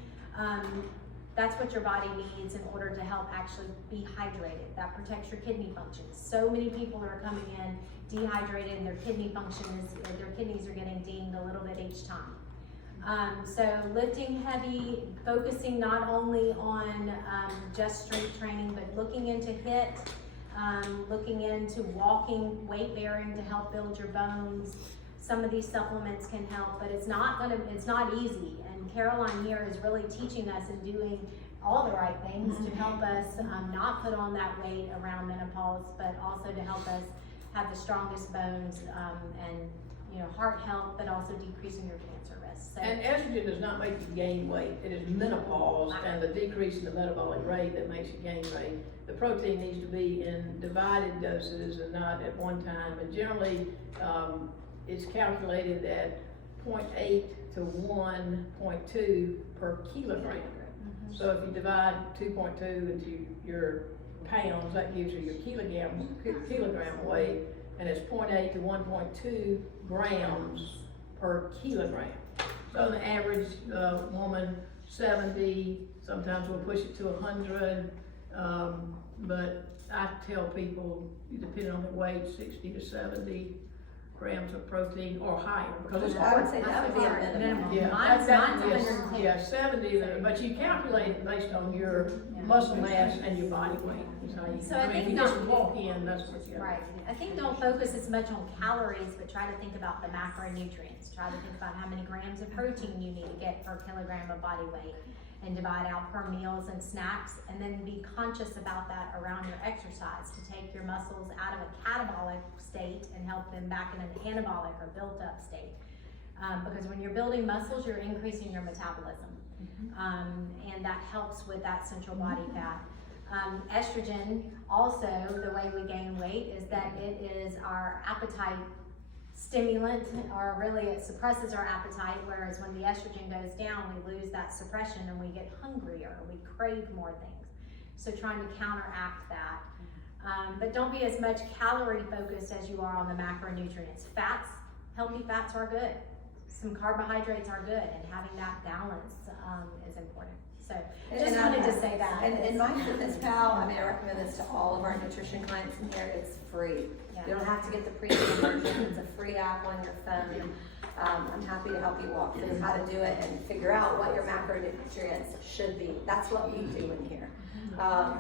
That's what your body needs in order to help actually be hydrated. That protects your kidney function. So many people are coming in dehydrated, and their kidney function is, their kidneys are getting dinged a little bit each time. So lifting heavy, focusing not only on just strength training, but looking into HIIT, looking into walking, weight bearing to help build your bones. Some of these supplements can help, but it's not easy. And Caroline here is really teaching us and doing all the right things to help us not put on that weight around menopause, but also to help us have the strongest bones and heart health, but also decreasing your cancer risk. So, And estrogen does not make you gain weight. It is menopause and the decrease in the metabolic rate that makes you gain weight. The protein needs to be in divided doses and not at one time. And generally, it's calculated at 0.8 to 1.2 per kilogram. So if you divide 2.2 into your pounds, that gives you your kilogram weight, and it's 0.8 to 1.2 grams per kilogram. So the average woman, 70, sometimes we'll push it to 100, but I tell people, depending on their weight, 60 to 70 grams of protein or higher, because it's I hard. would say that would be a minimum. Yeah, Mine's that- 110. yeah, 70, but you calculate it based on your muscle mass and your body weight. Is how you, So I mean, think if you not- just walk in, that's what you. right. I think don't focus as much on calories, but try to think about the macronutrients. Try to think about how many grams of protein you need to get per kilogram of body weight, and divide out per meals and snacks, and then be conscious about that around your exercise to take your muscles out of a catabolic state and help them back in an anabolic or built up state. Because when you're building muscles, you're increasing your metabolism. And that helps with that central body fat. Estrogen, also, the way we gain weight is that it is our appetite stimulant, or really it suppresses our appetite, whereas when the estrogen goes down, we lose that suppression and we get hungrier, we crave more things. So trying to counteract that. But don't be as much calorie focused as you are on the macronutrients. Fats, healthy fats are good. Some carbohydrates are good, and having that balance is important. So just wanted to say that. And in MyFitnessPal, I mean, I recommend this to all of our nutrition clients in here. It's free. Yeah. You don't have to get the premium version. It's a free app on your phone. I'm happy to help you walk through how to do it and figure out what your macronutrients should be. That's what we do in here.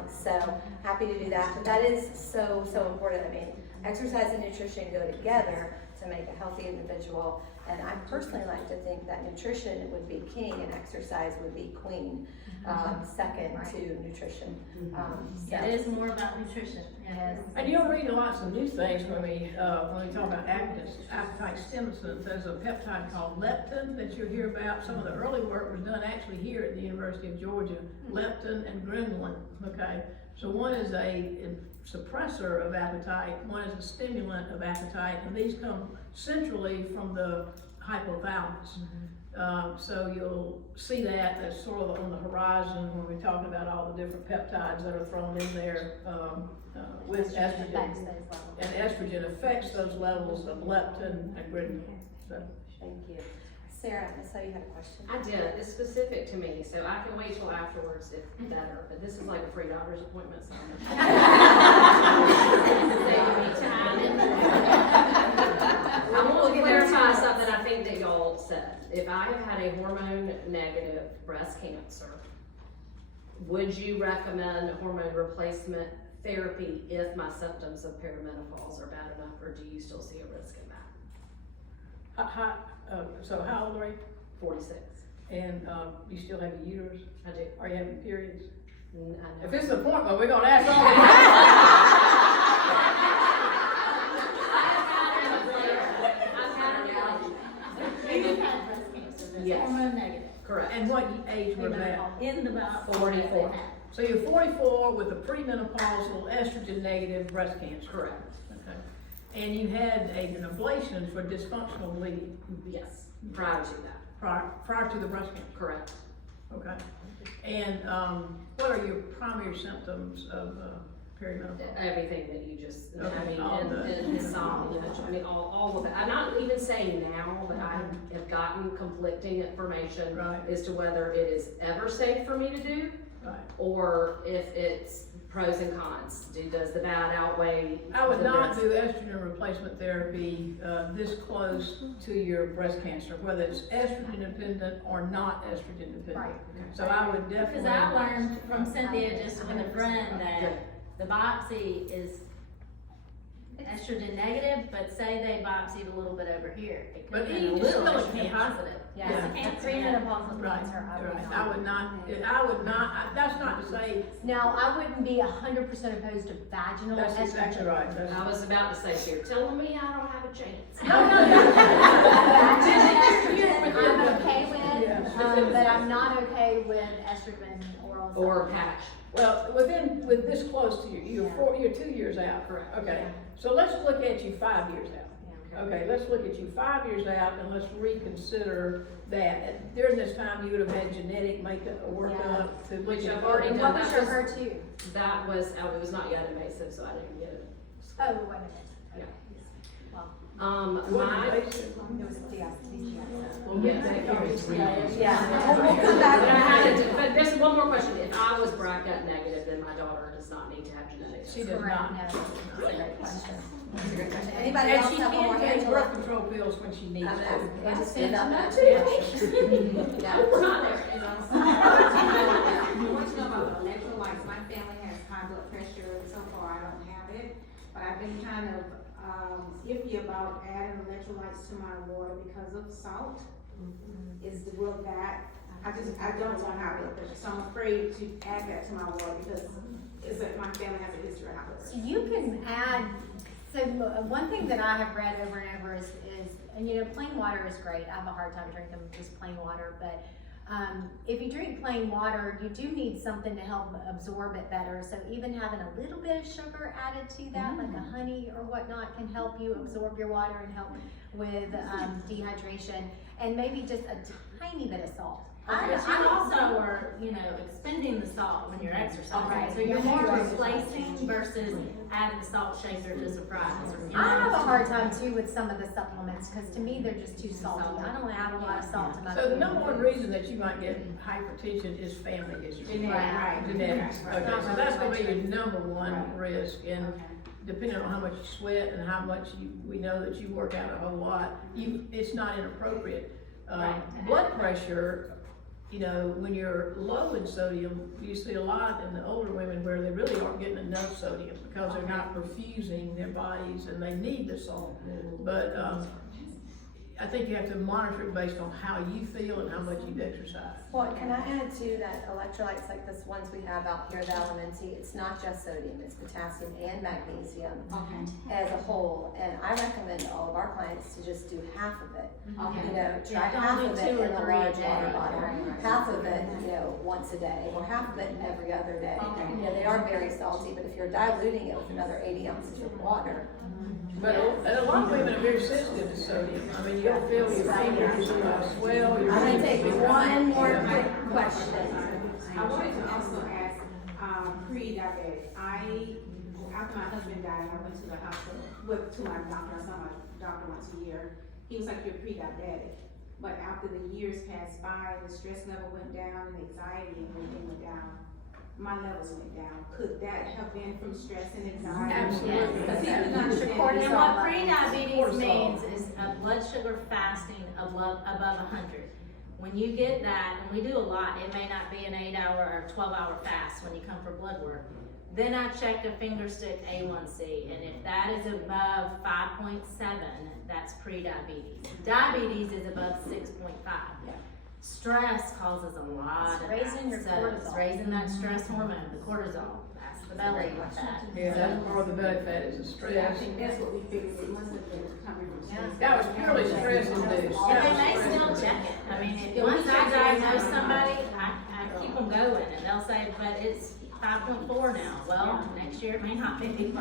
So happy to do that. But that is so important. I mean, exercise and nutrition go together to make a healthy individual. And I personally like to think that nutrition would be king and exercise would be queen, second to nutrition. So. It is more about nutrition. Yes. And you'll read lots of new things when we talk about appetite stimulants. There's a peptide called leptin that you'll hear about. Some of the early work was done actually here at the University of Georgia. Leptin and gremlin, okay? So one is a suppressor of appetite, one is a stimulant of appetite, and these come centrally from the hypothalamus. So you'll see that's sort of on the horizon when we're talking about all the different peptides that are thrown in there with estrogen. Affects those levels. And estrogen affects those levels of leptin and gremlin. So. Thank you. Sarah, I saw you had a question. I did, it's specific to me, so I can wait till afterwards if better, but this is like a free doctor's appointment, so. Save me time. I want to clarify something I think that y'all said. If I have had a hormone negative breast cancer, would you recommend hormone replacement therapy if my symptoms of perimenopause are bad enough, or do you still see a risk in that? So how old are you? 46. And, you still have a uterus? I do. Are you having periods? I know. If it's an appointment, we're gonna ask all the You've had breast cancer, that's Yes. hormone negative. Correct. And what age was that? In about 44. So you're 44 with a premenopausal, estrogen negative breast cancer? Correct. Okay. And you had an ablation for dysfunctional bleeding Yes, prior to that. prior to the breast cancer? Correct. Okay. And, what are your primary symptoms of, perimenopause? Everything that you just, I Okay, mean, all the- and insomnia, I mean, all of it. I'm not even saying now, but I have gotten conflicting information Right. as to whether it is ever safe for me to do, Right. or if it's pros and cons. Does the bad outweigh? I would the not risk? do estrogen replacement therapy, this close to your breast cancer, whether it's estrogen dependent or not estrogen dependent. Right. So I would definitely. Because I learned from Cynthia, just with a friend, that Good. the biopsy is estrogen negative, but say they biopsied a little bit over here. It could But have been a it's little still a estrogen cancer. positive. Yeah, Yeah. It's a cancer. premenopausal Right, cancer, right. I would not, that's not to say, Now, I wouldn't be 100% opposed to vaginal that's exactly estrogen. right. That's- I was about to say, you're telling me I don't have a chance. I'm okay Yeah. with, but I'm not okay with estrogen oral. Or patch. Well, with this close to you, you're 2 years out. Correct. Okay, Yeah. so let's look at you 5 years out. Yeah. Okay, let's look at you 5 years out and let's reconsider that. And during this time, you would have had genetic makeup or workup to. Which I've already And done. what was your HER2? That was, it was not yet invasive, so I didn't get it. Oh, wait a minute. Yeah. Well, What My, invasive? it was TCS. yes. Yeah, we'll come But I back. had to, but there's one more question. If I was BRCA negative, then my daughter does not need to have genetics. She does Correct, not. no. That's a great question. That's a great question. Anybody And else she have one more can hand take to birth up? control pills when she needs I to. know. I just stand up now too. Yeah, we're not there. I want to know about electrolytes. My family has high blood pressure, and so far I don't have it. But I've been kind of iffy about adding electrolytes to my water because of salt. Will that, I don't want high blood pressure, so I'm afraid to add that to my water because my family has a history of high blood pressure. You can add, so one thing that I have read over and over is, and you know, plain water is great. I have a hard time drinking just plain water, but if you drink plain water, you do need something to help absorb it better. So even having a little bit of sugar added to that, like a honey or whatnot, can help you absorb your water and help with dehydration, and maybe just a tiny bit of salt. But you also are, expending the salt when you're exercising, Right. so you're more replacing versus adding salt shaker to surprise. I have a hard time too with some of the supplements, because to me, they're just too salty. I don't add a lot of salt to my food. So the number one reason that you might get hypertension is family history. Right. Genetics. Right. Okay, so that's gonna be your number one risk, and depending on how much you sweat and how much we know that you work out a whole lot, it's not inappropriate. Blood pressure, when you're low in sodium, you see a lot in the older women where they really aren't getting enough sodium because they're not perfusing their bodies and they need the salt. But, I think you have to monitor it based on how you feel and how much you exercise. Well, can I add to that electrolytes like this ones we have out here, the Elementy, it's not just sodium, it's potassium and magnesium as a whole. And I recommend all of our clients to just do half of it. Try half of it in a large water bottle. Half of it, once a day, or half of it every other day. They are very salty, but if you're diluting it with another 80 ounces of water. But a lot of women are very sensitive to sodium. I mean, you'll feel your fingers swell. I'm gonna take one more quick question. I wanted to also ask, pre-diabetic. After my husband died, I went to the hospital, to my doctor. I saw my doctor once a year. He was like, you're pre-diabetic. But after the years passed by, the stress level went down and anxiety and everything went down. My levels went down. Could that have been from stress and anxiety? Absolutely. Because he couldn't understand. And what pre-diabetes means is a blood sugar fasting above 100. When you get that, and we do a lot, it may not be an 8-hour or 12-hour fast when you come for blood work. Then I check a finger stick A1C, and if that is above 5.7, that's pre-diabetes. Diabetes is above 6.5. Stress causes a lot of raising your that. So it's cortisol. raising that stress hormone, the cortisol. That's the belly fat. Yeah, that's more of the belly fat is the Yeah, I stress. think that's what we figured, it must have been coming from stress. That was purely stress induced. And they may still check it. I mean, once I diagnose somebody, I keep them going, and they'll say, but it's 5.4 now. Well, next year it may not be. Okay, I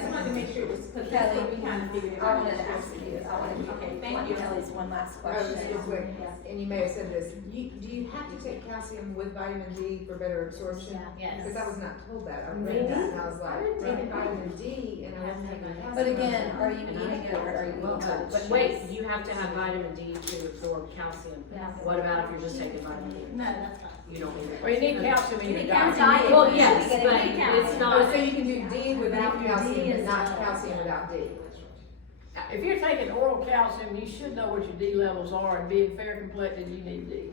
just wanted to make sure it was, because that's what we kind of figured it I out. wanted to ask you, Okay, thank you. Kelly's one last Just real question. quick, and you may have said this, do you have to take calcium with vitamin D for better absorption? Yes. Because I was not told that, I read that, and I was like, taking vitamin D, and I wasn't taking calcium. But again, are you eating it or are you Well, eating But wait, you have to have vitamin D to absorb calcium. Yeah. What about if you're just taking vitamin D? No, that's fine. You don't need it. Well, you need calcium in your need diet. calcium. Well, You yes, should be but getting it's Oh, not. so you can do D without D calcium, but is not not- calcium without D. If you're taking oral calcium, you should know what your D levels are, and being fair complected, you need D.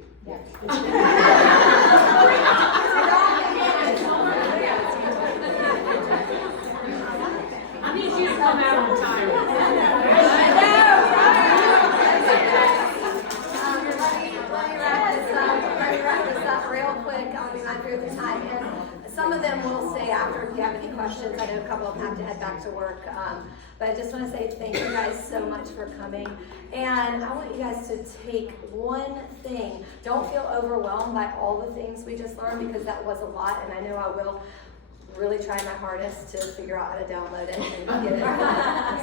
I need you to come out on time. Let me wrap this up real quick. I'll be mindful of the time. And some of them will stay after if you have any questions. I know a couple of them have to head back to work. But I just want to say thank you guys so much for coming. And I want you guys to take one thing. Don't feel overwhelmed by all the things we just learned, because that was a lot, and I know I will really try my hardest to figure out how to download it and get it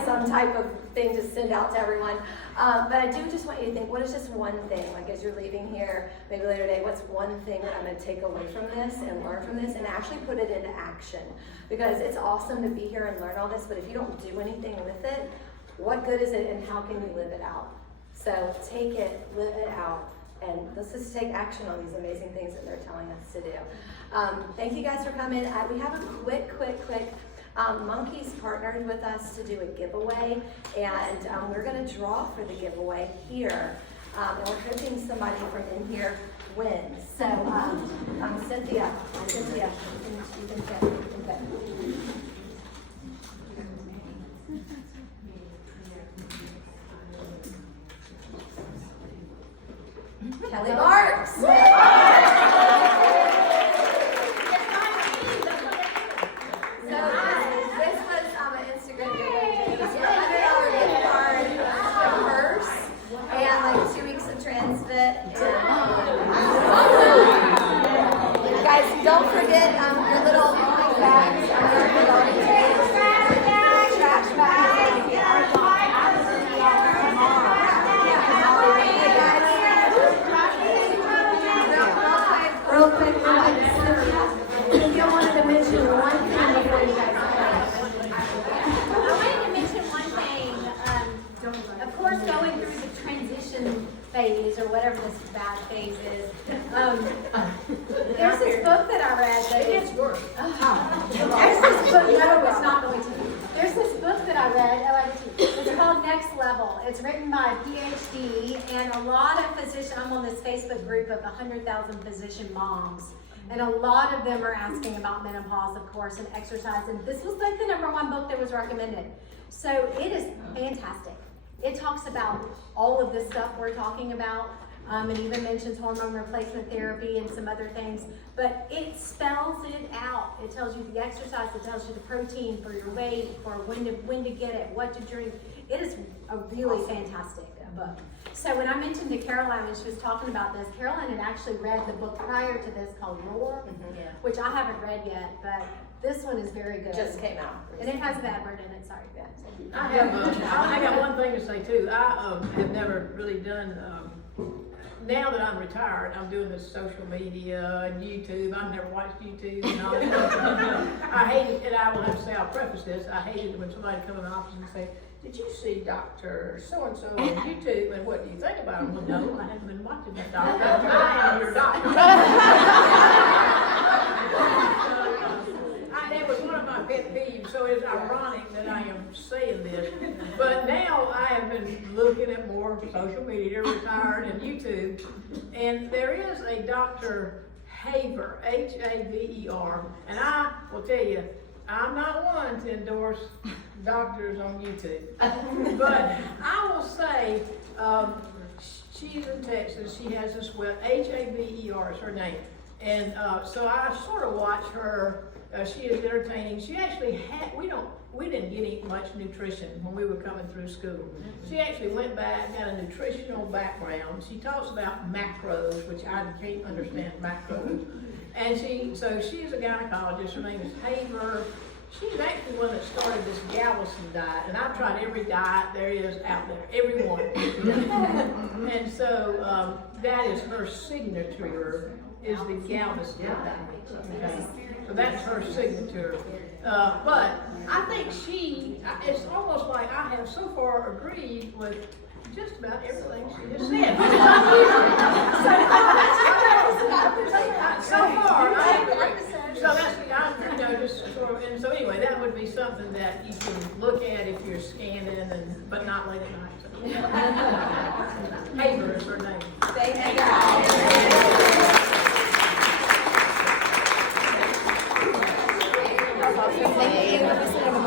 some type of thing to send out to everyone. But I do just want you to think, what is just one thing, like as you're leaving here, maybe later today, what's one thing that I'm going to take away from this and learn from this and actually put it into action? Because it's awesome to be here and learn all this, but if you don't do anything with it, what good is it and how can you live it out? So take it, live it out, and let's just take action on these amazing things that they're telling us to do. Thank you guys for coming. We have a quick, Monkeys partnered with us to do a giveaway, and we're going to draw for the giveaway here. And we're hoping somebody from in here wins. So, Cynthia, you can get. Kelly Marks. So this was an Instagram giveaway. It was a $100 gift card to Mercer and like 2 weeks of transmit. Guys, don't forget your little bags. Trash bags. Real quick, Cynthia wanted to mention one thing before you guys go. I wanted to mention one thing. Of course, going through the transition phase or whatever this bad phase is. There's this book that I read that It gets worse. There's this book, no, it's not going to. There's this book that I read, it's called Next Level. It's written by a PhD, and a lot of physicians, I'm on this Facebook group of 100,000 physician moms, and a lot of them are asking about menopause, of course, and exercise, and this was like the #1 book that was recommended. So it is fantastic. It talks about all of the stuff we're talking about, and even mentions hormone replacement therapy and some other things, but it spells it out. It tells you the exercise, it tells you the protein for your weight, for when to get it, what to drink. It is a really fantastic book. So when I mentioned to Caroline when she was talking about this, Caroline had actually read the book prior to this called Roar, which I haven't read yet, but this one is very good. Just came out. And it has a bad word in it, sorry. I got one thing to say too. I have never really done, now that I'm retired, I'm doing this social media and YouTube. I've never watched YouTube and all that. I hate it, and I will have to say, I'll preface this, I hate it when somebody come in the office and say, did you see Dr. So-and-so on YouTube, and what do you think about him? Well, no, I haven't been watching that doctor. I am your doctor. That was one of my pet peeves, so it's ironic that I am saying this, but now I have been looking at more social media, retired, and YouTube, and there is a Dr. Haver, Haver, and I will tell you, I'm not one to endorse doctors on YouTube, but I will say, she's in Texas, she has this web, Haver is her name, and so I sort of watch her. She is entertaining. She actually had, we didn't get much nutrition when we were coming through school. She actually went back, got a nutritional background. She talks about macros, which I can't understand macros. And she is a gynecologist. Her name is Haver. She's actually one that started this Galveston diet, and I've tried every diet there is out there, every one. And so that is her signature, is the Galveston diet. Okay? So that's her signature. But I think it's almost like I have so far agreed with just about everything she just said. So far, I agree. So that's, just sort of, and so anyway, that would be something that you can look at if you're scanning, but not late at night. Haver is her name.